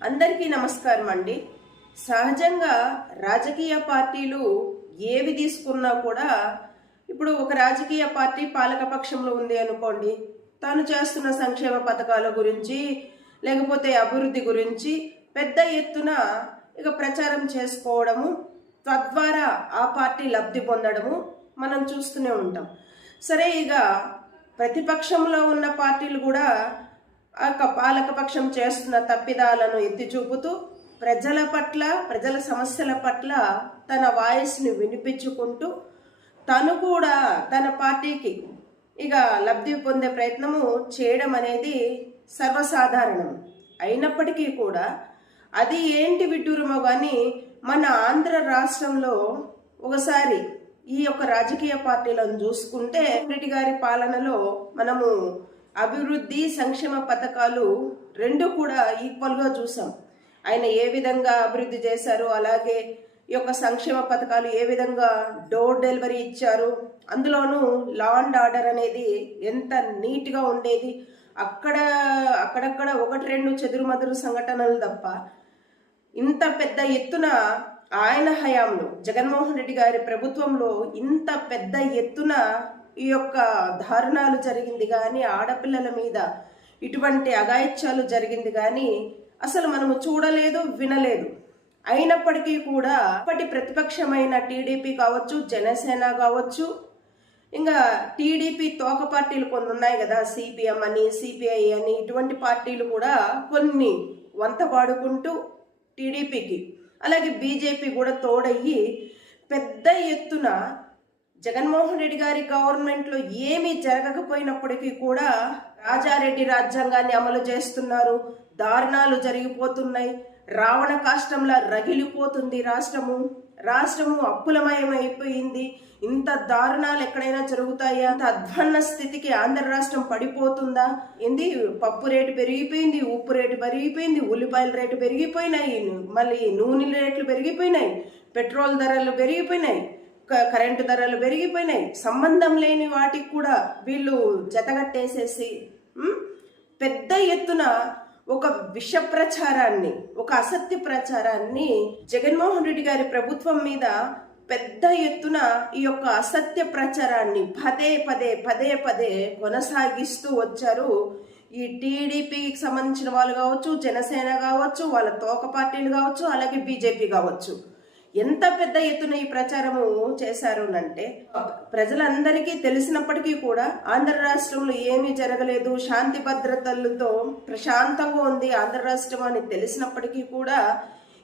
అందరికీ నమస్కారం అండి. సహజంగా రాజకీయ పార్టీలు ఏవి తీసుకున్నా కూడా ఇప్పుడు ఒక రాజకీయ పార్టీ పాలకపక్షంలో ఉంది అనుకోండి తాను చేస్తున్న సంక్షేమ పథకాల గురించి లేకపోతే అభివృద్ధి గురించి పెద్ద ఎత్తున ఇక ప్రచారం చేసుకోవడము తద్వారా ఆ పార్టీ లబ్ధి పొందడము మనం చూస్తూనే ఉంటాం. సరే ఇక ప్రతిపక్షంలో ఉన్న పార్టీలు కూడా పాలకపక్షం చేస్తున్న తప్పిదాలను ఎత్తి చూపుతూ ప్రజల పట్ల ప్రజల సమస్యల పట్ల తన వాయిస్ని వినిపించుకుంటూ తను కూడా తన పార్టీకి ఇక లబ్ధి పొందే ప్రయత్నము చేయడం అనేది సర్వసాధారణం. అయినప్పటికీ కూడా అది ఏంటి విడ్డూరమో కానీ మన ఆంధ్ర రాష్ట్రంలో ఒకసారి ఈ యొక్క రాజకీయ పార్టీలను చూసుకుంటే రెడ్డి గారి పాలనలో మనము అభివృద్ధి సంక్షేమ పథకాలు రెండు కూడా ఈక్వల్గా చూసాం. ఆయన ఏ విధంగా అభివృద్ధి చేశారు అలాగే ఈ యొక్క సంక్షేమ పథకాలు ఏ విధంగా డోర్ డెలివరీ ఇచ్చారు అందులోనూ లా అండ్ ఆర్డర్ అనేది ఎంత నీట్గా ఉండేది అక్కడ అక్కడక్కడ ఒకటి రెండు చెదురుమదురు సంఘటనలు తప్ప ఇంత పెద్ద ఎత్తున ఆయన హయాంలో జగన్మోహన్ రెడ్డి గారి ప్రభుత్వంలో ఇంత పెద్ద ఎత్తున ఈ యొక్క దారుణాలు జరిగింది కానీ ఆడపిల్లల మీద ఇటువంటి అగాయిత్యాలు జరిగింది కానీ అసలు మనము చూడలేదు వినలేదు. అయినప్పటికీ కూడా అప్పటి ప్రతిపక్షమైన టీడీపీ కావచ్చు జనసేన కావచ్చు ఇంకా టీడీపీ తోక పార్టీలు కొన్ని ఉన్నాయి కదా సిపిఎం అని సిపిఐ అని ఇటువంటి పార్టీలు కూడా కొన్ని వంత పాడుకుంటూ టీడీపీకి అలాగే బీజేపీ కూడా తోడయ్యి పెద్ద ఎత్తున జగన్మోహన్ రెడ్డి గారి గవర్నమెంట్లో ఏమీ జరగకపోయినప్పటికీ కూడా రాజారెడ్డి రాజ్యాంగాన్ని అమలు చేస్తున్నారు. దారుణాలు జరిగిపోతున్నాయి. రావణ కాష్టంలా రగిలిపోతుంది రాష్ట్రము. రాష్ట్రము అప్పులమయం అయిపోయింది ఇంత దారుణాలు ఎక్కడైనా జరుగుతాయా? అంత అధ్వన్న స్థితికి ఆంధ్ర రాష్ట్రం పడిపోతుందా? ఏంది? పప్పు రేటు పెరిగిపోయింది ఉప్పు రేటు పెరిగిపోయింది ఉల్లిపాయల రేటు పెరిగిపోయినాయి మళ్ళీ నూనె రేట్లు పెరిగిపోయినాయి పెట్రోల్ ధరలు పెరిగిపోయినాయి. కరెంటు ధరలు పెరిగిపోయినాయి. సంబంధం లేని వాటికి కూడా వీళ్ళు జతగట్టేసేసి పెద్ద ఎత్తున ఒక విష ప్రచారాన్ని ఒక అసత్య ప్రచారాన్ని జగన్మోహన్ రెడ్డి గారి ప్రభుత్వం మీద పెద్ద ఎత్తున ఈ యొక్క అసత్య ప్రచారాన్ని పదే పదే పదే పదే కొనసాగిస్తూ వచ్చారు. ఈ టీడీపీకి సంబంధించిన వాళ్ళు కావచ్చు జనసేన కావచ్చు వాళ్ళ తోక పార్టీలు కావచ్చు అలాగే బీజేపీ కావచ్చు. ఎంత పెద్ద ఎత్తున ఈ ప్రచారము చేశారు అంటే ప్రజలందరికీ తెలిసినప్పటికీ కూడా ఆంధ్ర రాష్ట్రంలో ఏమీ జరగలేదు. శాంతి భద్రతలతో ప్రశాంతంగా ఉంది ఆంధ్ర రాష్ట్రం అని తెలిసినప్పటికీ కూడా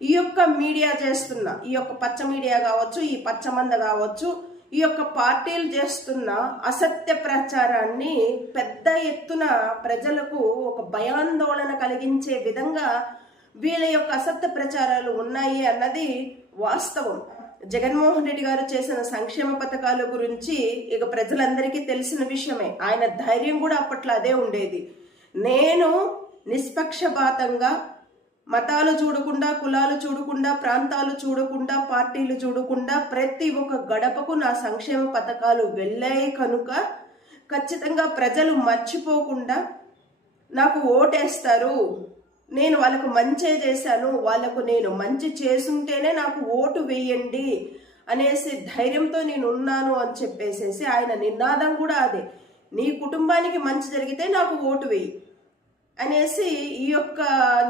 ఈ యొక్క మీడియా చేస్తున్న ఈ యొక్క పచ్చ మీడియా కావచ్చు ఈ పచ్చమంద కావచ్చు ఈ యొక్క పార్టీలు చేస్తున్న అసత్య ప్రచారాన్ని పెద్ద ఎత్తున ప్రజలకు ఒక భయాందోళన కలిగించే విధంగా వీళ్ళ యొక్క అసత్య ప్రచారాలు ఉన్నాయి అన్నది వాస్తవం. జగన్మోహన్ రెడ్డి గారు చేసిన సంక్షేమ పథకాల గురించి ఇక ప్రజలందరికీ తెలిసిన విషయమే. ఆయన ధైర్యం కూడా అప్పట్లో అదే ఉండేది. నేను నిష్పక్షపాతంగా మతాలు చూడకుండా కులాలు చూడకుండా ప్రాంతాలు చూడకుండా పార్టీలు చూడకుండా ప్రతి ఒక్క గడపకు నా సంక్షేమ పథకాలు వెళ్ళాయి కనుక ఖచ్చితంగా ప్రజలు మర్చిపోకుండా నాకు ఓటేస్తారు. నేను వాళ్ళకు మంచే చేశాను వాళ్ళకు నేను మంచి చేసుంటేనే నాకు ఓటు వేయండి అనేసి ధైర్యంతో నేను ఉన్నాను అని చెప్పేసేసి ఆయన నినాదం కూడా అదే. నీ కుటుంబానికి మంచి జరిగితే నాకు ఓటు వేయి అనేసి ఈ యొక్క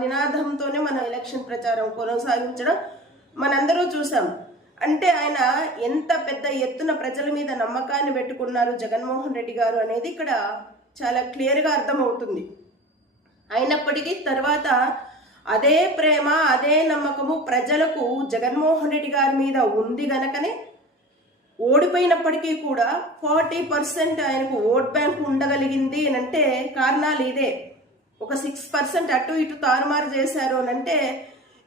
నినాదంతోనే మన ఎలక్షన్ ప్రచారం కొనసాగించడం మనందరూ చూసాం. అంటే ఆయన ఎంత పెద్ద ఎత్తున ప్రజల మీద నమ్మకాన్ని పెట్టుకున్నారు జగన్మోహన్ రెడ్డి గారు అనేది ఇక్కడ చాలా క్లియర్గా అర్థమవుతుంది. అయినప్పటికీ తర్వాత అదే ప్రేమ అదే నమ్మకము ప్రజలకు జగన్మోహన్ రెడ్డి గారి మీద ఉంది గనకనే ఓడిపోయినప్పటికీ కూడా ఫార్టీ పర్సెంట్ ఆయనకు ఓట్ బ్యాంక్ ఉండగలిగింది అని అంటే కారణాలు ఇదే. ఒక సిక్స్ పర్సెంట్ అటు ఇటు తారుమారు చేశారు అని అంటే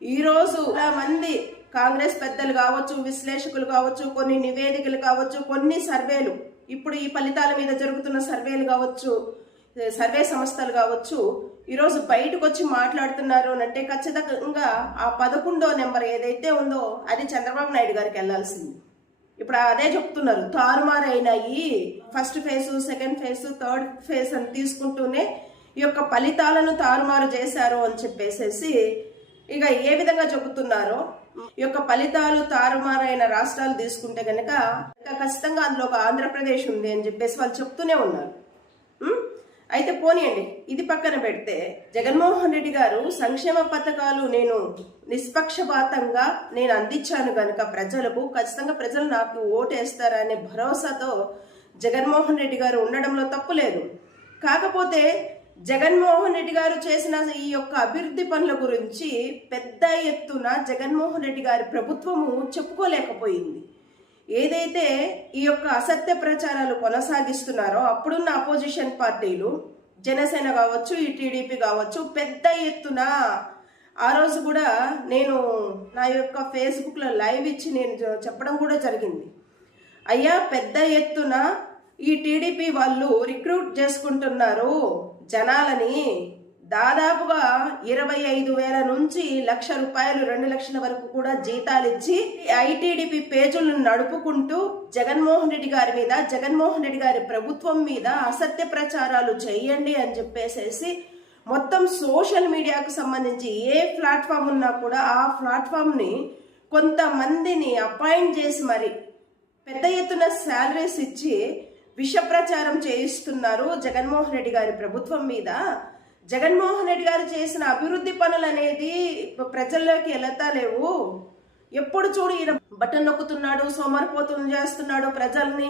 ఈరోజు చాలా మంది కాంగ్రెస్ పెద్దలు కావచ్చు విశ్లేషకులు కావచ్చు కొన్ని నివేదికలు కావచ్చు కొన్ని సర్వేలు ఇప్పుడు ఈ ఫలితాల మీద జరుగుతున్న సర్వేలు కావచ్చు సర్వే సంస్థలు కావచ్చు ఈరోజు బయటకు వచ్చి మాట్లాడుతున్నారు అని అంటే ఖచ్చితంగా ఆ పదకొండో నెంబర్ ఏదైతే ఉందో అది చంద్రబాబు నాయుడు గారికి వెళ్ళాల్సింది ఇప్పుడు అదే చెప్తున్నారు తారుమారు అయినాయి first phase second phase third phase అని తీసుకుంటూనే ఈ యొక్క ఫలితాలను తారుమారు చేశారు అని చెప్పేసేసి ఇక ఏ విధంగా చెబుతున్నారో ఈ యొక్క ఫలితాలు తారుమారైన రాష్ట్రాలు తీసుకుంటే కనుక ఖచ్చితంగా అందులో ఒక ఆంధ్రప్రదేశ్ ఉంది అని చెప్పేసి వాళ్ళు చెప్తూనే ఉన్నారు. అయితే పోనీయండి. ఇది పక్కన పెడితే జగన్మోహన్ రెడ్డి గారు సంక్షేమ పథకాలు నేను నిష్పక్షపాతంగా నేను అందించాను కనుక ప్రజలకు ఖచ్చితంగా ప్రజలు నాకు ఓటేస్తారనే భరోసాతో జగన్మోహన్ రెడ్డి గారు ఉండడంలో తప్పు లేదు. కాకపోతే జగన్మోహన్ రెడ్డి గారు చేసిన ఈ యొక్క అభివృద్ధి పనుల గురించి పెద్ద ఎత్తున జగన్మోహన్ రెడ్డి గారి ప్రభుత్వము చెప్పుకోలేకపోయింది. ఏదైతే ఈ యొక్క అసత్య ప్రచారాలు కొనసాగిస్తున్నారో అప్పుడున్న అపోజిషన్ పార్టీలు జనసేన కావచ్చు ఈ టీడీపీ కావచ్చు పెద్ద ఎత్తున ఆ రోజు కూడా నేను నా యొక్క ఫేస్బుక్లో లైవ్ ఇచ్చి నేను చెప్పడం కూడా జరిగింది. అయ్యా పెద్ద ఎత్తున ఈ టీడీపీ వాళ్ళు రిక్రూట్ చేసుకుంటున్నారు జనాలని. దాదాపుగా ఇరవై ఐదు వేల నుంచి లక్ష రూపాయలు రెండు లక్షల వరకు కూడా జీతాలు ఇచ్చి ఐటీడీపీ పేజీలను నడుపుకుంటూ జగన్మోహన్ రెడ్డి గారి మీద జగన్మోహన్ రెడ్డి గారి ప్రభుత్వం మీద అసత్య ప్రచారాలు చేయండి అని చెప్పేసేసి మొత్తం సోషల్ మీడియాకు సంబంధించి ఏ ప్లాట్ఫామ్ ఉన్నా కూడా ఆ ప్లాట్ఫామ్ని కొంతమందిని అపాయింట్ చేసి మరి పెద్ద ఎత్తున శాలరీస్ ఇచ్చి విష ప్రచారం చేయిస్తున్నారు జగన్మోహన్ రెడ్డి గారి ప్రభుత్వం మీద. జగన్మోహన్ రెడ్డి గారు చేసిన అభివృద్ధి పనులు అనేది ప్రజల్లోకి వెళతా లేవు ఎప్పుడు చూడు ఈయన బటన్ నొక్కుతున్నాడు సోమరిపోతులు చేస్తున్నాడు ప్రజల్ని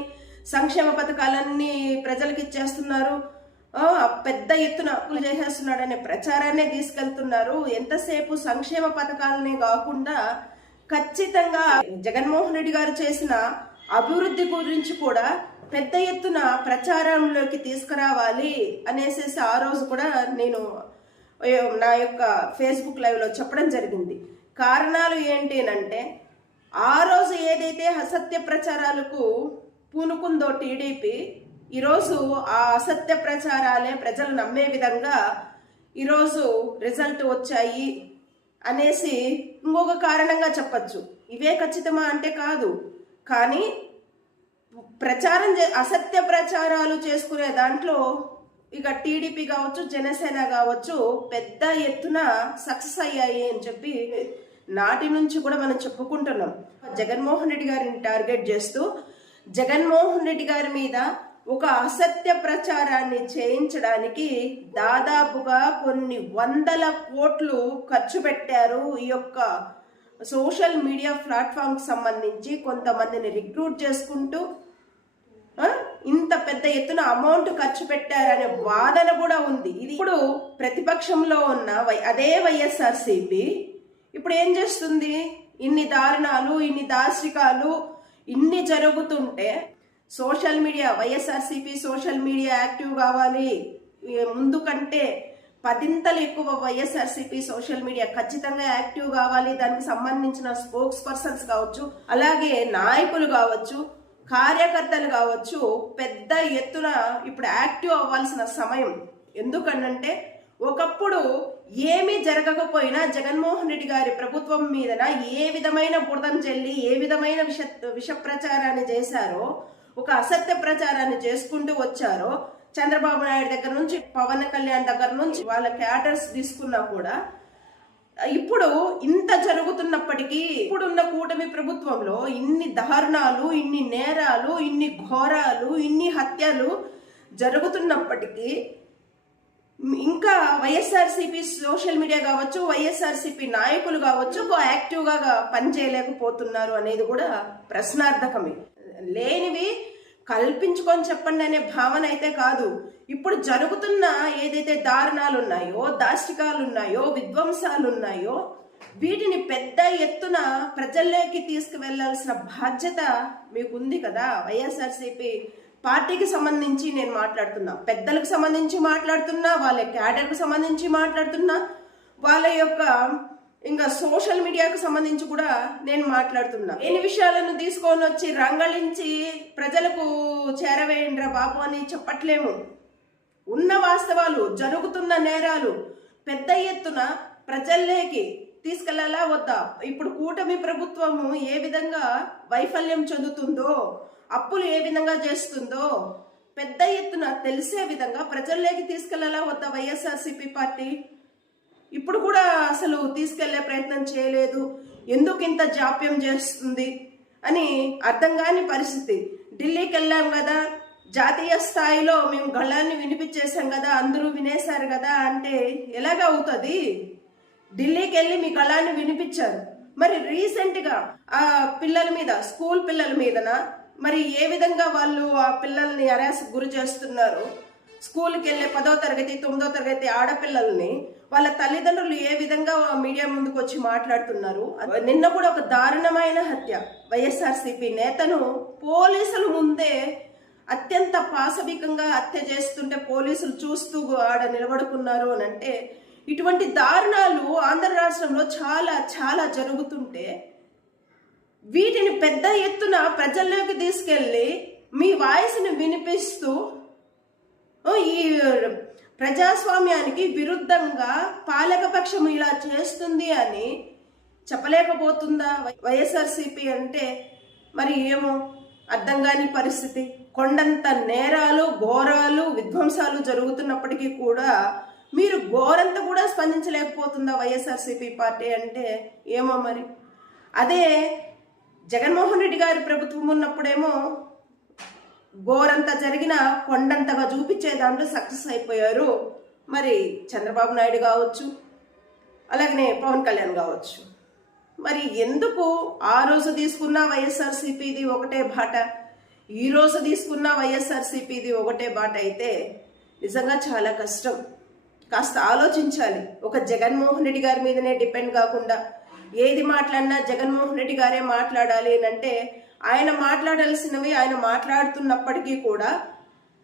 సంక్షేమ పథకాలన్నీ ప్రజలకు ఇచ్చేస్తున్నారు. పెద్ద ఎత్తున అప్పులు చేసేస్తున్నాడు అనే ప్రచారాన్నే తీసుకెళ్తున్నారు. ఎంతసేపు సంక్షేమ పథకాలనే కాకుండా ఖచ్చితంగా జగన్మోహన్ రెడ్డి గారు చేసిన అభివృద్ధి గురించి కూడా పెద్ద ఎత్తున ప్రచారంలోకి తీసుకురావాలి అనేసి ఆ రోజు కూడా నేను నా యొక్క ఫేస్బుక్ లైవ్లో చెప్పడం జరిగింది. కారణాలు ఏంటి అంటే ఆ రోజు ఏదైతే అసత్య ప్రచారాలకు పూనుకుందో టీడీపీ ఈరోజు ఆ అసత్య ప్రచారాలే ప్రజలు నమ్మే విధంగా ఈరోజు రిజల్ట్ వచ్చాయి అనేసి ఇంకొక కారణంగా చెప్పచ్చు. ఇవే ఖచ్చితమా అంటే కాదు. కానీ ప్రచారం చే- అసత్య ప్రచారాలు చేసుకునే దాంట్లో ఇక టీడీపీ కావచ్చు జనసేన కావచ్చు పెద్ద ఎత్తున సక్సెస్ అయ్యాయి అని చెప్పి నాటి నుంచి కూడా మనం చెప్పుకుంటున్నాం. జగన్మోహన్ రెడ్డి గారిని టార్గెట్ చేస్తూ జగన్మోహన్ రెడ్డి గారి మీద ఒక అసత్య ప్రచారాన్ని చేయించడానికి దాదాపుగా కొన్ని వందల కోట్లు ఖర్చు పెట్టారు ఈ యొక్క సోషల్ మీడియా ప్లాట్ఫామ్కి సంబంధించి కొంతమందిని రిక్రూట్ చేసుకుంటూ ఇంత పెద్ద ఎత్తున అమౌంట్ ఖర్చు పెట్టారనే వాదన కూడా ఉంది. ఇది ఇప్పుడు ప్రతిపక్షంలో ఉన్న వై అదే వైఎస్ఆర్సీపీ. ఇప్పుడు ఏం చేస్తుంది? ఇన్ని దారుణాలు ఇన్ని దార్శికాలు ఇన్ని జరుగుతుంటే social media YSRCP social media active కావాలి. ముందుకంటే ముందు కంటే పదింతలు ఎక్కువ వైఎస్ఆర్సీపీ సోషల్ మీడియా ఖచ్చితంగా యాక్టివ్ కావాలి. దానికి సంబంధించిన స్పోక్స్ పర్సన్స్ కావచ్చు అలాగే నాయకులు కావచ్చు. కార్యకర్తలు కావచ్చు పెద్ద ఎత్తున ఇప్పుడు యాక్టివ్ అవ్వాల్సిన సమయం. ఎందుకనంటే ఒకప్పుడు ఏమీ జరగకపోయినా జగన్మోహన్ రెడ్డి గారి ప్రభుత్వం మీదన ఏ విధమైన బురదం చెల్లి ఏ విధమైన విష విష ప్రచారాన్ని చేశారో ఒక అసత్య ప్రచారాన్ని చేసుకుంటూ వచ్చారో చంద్రబాబు నాయుడు దగ్గర నుంచి పవన్ కళ్యాణ్ దగ్గర నుంచి వాళ్ళ క్యాడర్స్ తీసుకున్నా కూడా ఇప్పుడు ఇంత జరుగుతున్నప్పటికీ ఇప్పుడున్న కూటమి ప్రభుత్వంలో ఇన్ని దారుణాలు ఇన్ని నేరాలు ఇన్ని ఘోరాలు ఇన్ని హత్యలు జరుగుతున్నప్పటికీ ఇంకా వైఎస్ఆర్సీపీ సోషల్ మీడియా కావచ్చు వైఎస్ఆర్సీపీ నాయకులు కావచ్చు ఒక యాక్టివ్గా పనిచేయలేకపోతున్నారు అనేది కూడా ప్రశ్నార్థకమే. లేనివి కల్పించుకొని చెప్పండి అనే భావన అయితే కాదు. ఇప్పుడు జరుగుతున్న ఏదైతే దారుణాలు ఉన్నాయో దాష్టికాలు ఉన్నాయో విధ్వంసాలు ఉన్నాయో వీటిని పెద్ద ఎత్తున ప్రజల్లోకి తీసుకువెళ్ళాల్సిన బాధ్యత మీకుంది కదా? వైఎస్ఆర్సీపీ పార్టీకి సంబంధించి నేను మాట్లాడుతున్నా. పెద్దలకు సంబంధించి మాట్లాడుతున్నా వాళ్ళ క్యాడర్కు సంబంధించి మాట్లాడుతున్నా వాళ్ళ యొక్క ఇంకా సోషల్ మీడియాకు సంబంధించి కూడా నేను మాట్లాడుతున్నా. ఎన్ని విషయాలను తీసుకొని వచ్చి రంగళించి ప్రజలకు చేరవేయండిరా బాబు అని చెప్పట్లేము. ఉన్న వాస్తవాలు జరుగుతున్న నేరాలు పెద్ద ఎత్తున ప్రజల్లోకి తీసుకెళ్ళాలా వద్దా? ఇప్పుడు కూటమి ప్రభుత్వము ఏ విధంగా వైఫల్యం చెందుతుందో అప్పులు ఏ విధంగా చేస్తుందో పెద్ద ఎత్తున తెలిసే విధంగా ప్రజల్లోకి తీసుకెళ్ళాలా వద్దా వైఎస్ఆర్సీపీ పార్టీ? ఇప్పుడు కూడా అసలు తీసుకెళ్ళే ప్రయత్నం చేయలేదు. ఎందుకు ఇంత జాప్యం చేస్తుంది అని అర్థం కాని పరిస్థితి. ఢిల్లీకి వెళ్ళాం కదా జాతీయ స్థాయిలో మేము గళ్ళాన్ని వినిపించేసాం కదా అందరూ వినేశారు కదా అంటే ఎలాగ అవుతుంది ఢిల్లీకి వెళ్ళి మీ గళాన్ని వినిపించారు. మరి రీసెంట్గా ఆ పిల్లల మీద స్కూల్ పిల్లల మీదన? మరి ఏ విధంగా వాళ్ళు ఆ పిల్లల్ని అరాస్ గురి చేస్తున్నారు? స్కూల్కి వెళ్ళే పదో తరగతి తొమ్మిదో తరగతి ఆడపిల్లల్ని వాళ్ళ తల్లిదండ్రులు ఏ విధంగా మీడియా ముందుకు వచ్చి మాట్లాడుతున్నారు? నిన్న కూడా ఒక దారుణమైన హత్య. వైఎస్ఆర్సీపీ నేతను పోలీసుల ముందే అత్యంత పాశవికంగా హత్య చేస్తుంటే పోలీసులు చూస్తూ ఆడ నిలబడుకున్నారు అని అంటే ఇటువంటి దారుణాలు ఆంధ్ర రాష్ట్రంలో చాలా చాలా జరుగుతుంటే వీటిని పెద్ద ఎత్తున ప్రజల్లోకి తీసుకెళ్ళి మీ వాయిస్ని వినిపిస్తూ ఈ ప్రజాస్వామ్యానికి విరుద్ధంగా పాలకపక్షం ఇలా చేస్తుంది అని చెప్పలేకపోతుందా వైఎస్ఆర్సీపీ అంటే? మరి ఏమో? అర్థం కాని పరిస్థితి. కొండంత నేరాలు ఘోరాలు విధ్వంసాలు జరుగుతున్నప్పటికీ కూడా మీరు ఘోరంత కూడా స్పందించలేకపోతుందా వైఎస్ఆర్సీపీ పార్టీ అంటే? ఏమో మరి? అదే జగన్మోహన్ రెడ్డి గారి ప్రభుత్వం ఉన్నప్పుడేమో గోరంత జరిగిన కొండంతగా చూపించే దాంట్లో సక్సెస్ అయిపోయారు. మరి చంద్రబాబు నాయుడు కావచ్చు అలాగనే పవన్ కళ్యాణ్ కావచ్చు. మరి ఎందుకు ఆ రోజు తీసుకున్న వైఎస్ఆర్సీపీది ఒకటే బాట? ఈ రోజు తీసుకున్న వైఎస్ఆర్సీపీది ఒకటే బాట అయితే నిజంగా చాలా కష్టం. కాస్త ఆలోచించాలి. ఒక జగన్మోహన్ రెడ్డి గారి మీదనే డిపెండ్ కాకుండా ఏది మాట్లాడినా జగన్మోహన్ రెడ్డి గారే మాట్లాడాలి అని అంటే ఆయన మాట్లాడాల్సినవి ఆయన మాట్లాడుతున్నప్పటికీ కూడా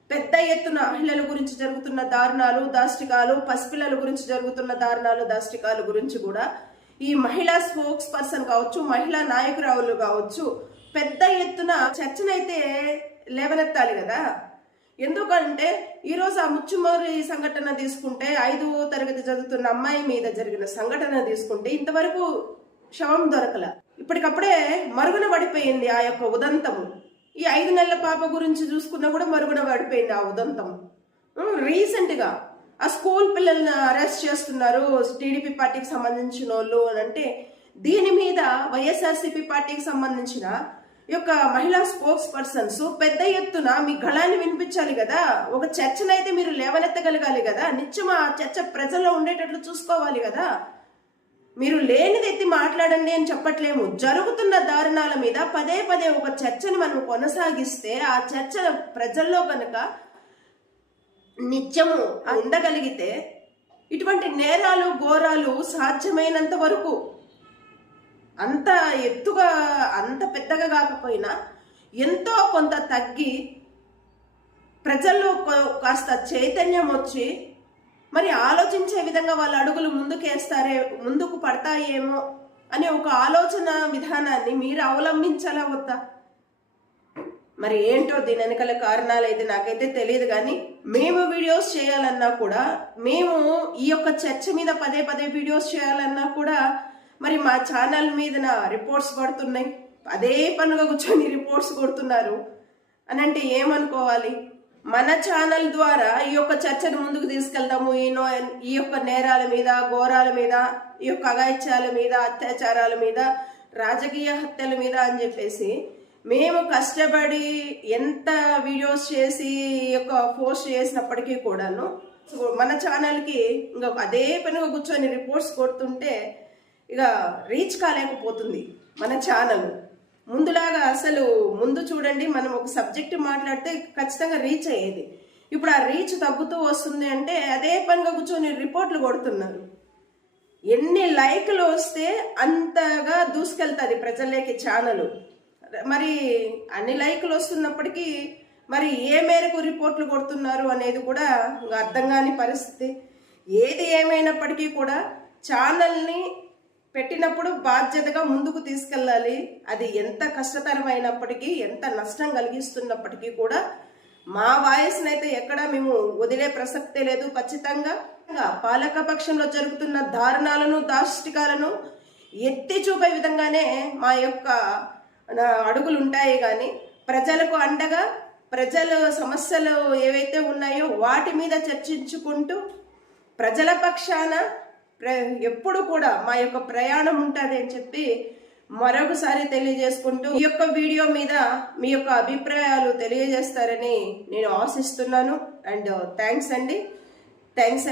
పెద్ద ఎత్తున మహిళల గురించి జరుగుతున్న దారుణాలు దాష్టికాలు పసిపిల్లల గురించి జరుగుతున్న దారుణాలు దాష్టికాలు గురించి కూడా ఈ మహిళా స్పోక్స్ పర్సన్ కావచ్చు మహిళా నాయకురావులు కావచ్చు పెద్ద ఎత్తున చర్చనైతే లేవనెత్తాలి కదా. ఎందుకంటే ఈరోజు ఆ ముచ్చుమూరి సంఘటన తీసుకుంటే ఐదో తరగతి చదువుతున్న అమ్మాయి మీద జరిగిన సంఘటన తీసుకుంటే ఇంతవరకు శవం దొరకల. ఇప్పటికప్పుడే మరుగున పడిపోయింది ఆ యొక్క ఉదంతము. ఈ ఐదు నెలల పాప గురించి చూసుకున్నా కూడా మరుగున పడిపోయింది ఆ ఉదంతం రీసెంట్గా ఆ స్కూల్ పిల్లల్ని అరెస్ట్ చేస్తున్నారు టీడీపీ పార్టీకి సంబంధించిన వాళ్ళు అని అంటే దీని మీద వైఎస్ఆర్సీపీ పార్టీకి సంబంధించిన యొక్క మహిళా స్పోక్స్ పర్సన్స్ పెద్ద ఎత్తున మీ గళాన్ని వినిపించాలి కదా ఒక చర్చనైతే మీరు లేవనెత్తగలగాలి కదా నిత్యం ఆ చర్చ ప్రజల్లో ఉండేటట్లు చూసుకోవాలి కదా. మీరు లేనిదెత్తి మాట్లాడండి అని చెప్పట్లేము. జరుగుతున్న దారుణాల మీద పదే పదే ఒక చర్చను మనం కొనసాగిస్తే ఆ చర్చ ప్రజల్లో కనుక నిత్యము ఉండగలిగితే ఇటువంటి నేరాలు ఘోరాలు సాధ్యమైనంత వరకు అంత ఎత్తుగా అంత పెద్దగా కాకపోయినా ఎంతో కొంత తగ్గి ప్రజల్లో కాస్త చైతన్యం వచ్చి మరి ఆలోచించే విధంగా వాళ్ళ అడుగులు ముందుకేస్తారే ముందుకు పడతాయేమో అనే ఒక ఆలోచన విధానాన్ని మీరు అవలంబించాలా వద్దా? మరి ఏంటో దీని వెనకాల కారణాలు అయితే నాకైతే తెలియదు కానీ మేము వీడియోస్ చేయాలన్నా కూడా మేము ఈ యొక్క చర్చ మీద పదే పదే వీడియోస్ చేయాలన్నా కూడా మరి మా ఛానల్ మీద నా రిపోర్ట్స్ పడుతున్నాయి. అదే పనుగా కూర్చొని రిపోర్ట్స్ కొడుతున్నారు. అని అంటే ఏమనుకోవాలి? మన ఛానల్ ద్వారా ఈ యొక్క చర్చను ముందుకు తీసుకెళ్తాము ఈ ఈ యొక్క నేరాల మీద ఘోరాల మీద ఈ యొక్క అగాయిత్యాల మీద అత్యాచారాల మీద రాజకీయ హత్యల మీద అని చెప్పేసి మేము కష్టపడి ఎంత వీడియోస్ చేసి ఈ యొక్క పోస్ట్ చేసినప్పటికీ కూడాను మన ఛానల్కి ఇంకొక అదే పనిగా కూర్చొని రిపోర్ట్స్ కొడుతుంటే ఇక రీచ్ కాలేకపోతుంది మన ఛానల్. ముందులాగా అసలు ముందు చూడండి మనం ఒక సబ్జెక్ట్ మాట్లాడితే ఖచ్చితంగా రీచ్ అయ్యేది. ఇప్పుడు ఆ రీచ్ తగ్గుతూ వస్తుంది అంటే అదే పనిగా కూర్చొని రిపోర్ట్లు కొడుతున్నారు. ఎన్ని లైక్లు వస్తే అంతగా దూసుకెళ్తుంది ప్రజల్లోకి ఛానల్ మరి అన్ని లైక్లు వస్తున్నప్పటికీ మరి ఏ మేరకు రిపోర్ట్లు కొడుతున్నారు అనేది కూడా ఇంకా అర్థం కాని పరిస్థితి. ఏది ఏమైనప్పటికీ కూడా ఛానల్ని పెట్టినప్పుడు బాధ్యతగా ముందుకు తీసుకెళ్ళాలి. అది ఎంత కష్టతరమైనప్పటికీ ఎంత నష్టం కలిగిస్తున్నప్పటికీ కూడా మా వాయిస్ని అయితే ఎక్కడా మేము వదిలే ప్రసక్తే లేదు. ఖచ్చితంగా పాలక పక్షంలో జరుగుతున్న దారుణాలను దాష్టికాలను ఎత్తి చూపే విధంగానే మా యొక్క నా అడుగులు ఉంటాయి కానీ ప్రజలకు అండగా ప్రజల సమస్యలు ఏవైతే ఉన్నాయో వాటి మీద చర్చించుకుంటూ ప్రజల పక్షాన ఎప్పుడు కూడా మా యొక్క ప్రయాణం ఉంటుంది అని చెప్పి మరొకసారి తెలియజేసుకుంటూ ఈ యొక్క వీడియో మీద మీ యొక్క అభిప్రాయాలు తెలియజేస్తారని నేను ఆశిస్తున్నాను. అండ్ థ్యాంక్స్ అండి. థ్యాంక్స్